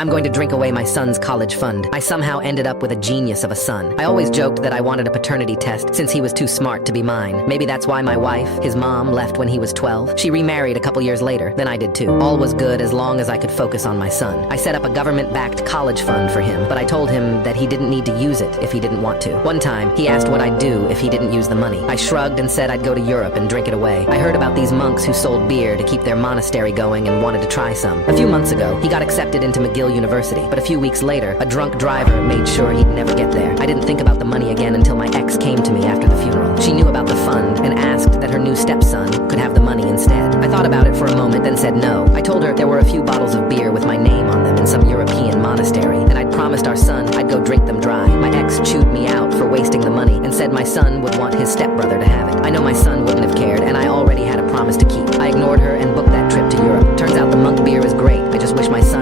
I'm going to drink away my son's college fund. I somehow ended up with a genius of a son. I always joked that I wanted a paternity test since he was too smart to be mine. Maybe that's why my wife, his mom, left when he was 12. She remarried a couple years later, then I did too. All was good as long as I could focus on my son. I set up a government-backed college fund for him, but I told him that he didn't need to use it if he didn't want to. One time, he asked what I'd do if he didn't use the money. I shrugged and said I'd go to Europe and drink it away. I heard about these monks who sold beer to keep their monastery going and wanted to try some. A few months ago, he got accepted into McGill University, but a few weeks later, a drunk driver made sure he'd never get there. I didn't think about the money again until my ex came to me after the funeral. She knew about the fund and asked that her new stepson could have the money instead. I thought about it for a moment, then said no. I told her there were a few bottles of beer with my name on them in some European monastery, and I'd promised our son I'd go drink them dry. My ex chewed me out for wasting the money and said my son would want his stepbrother to have it. I know my son wouldn't have cared, and I already had a promise to keep. I ignored her and booked that trip to Europe. Turns out the monk beer is great. I just wish my son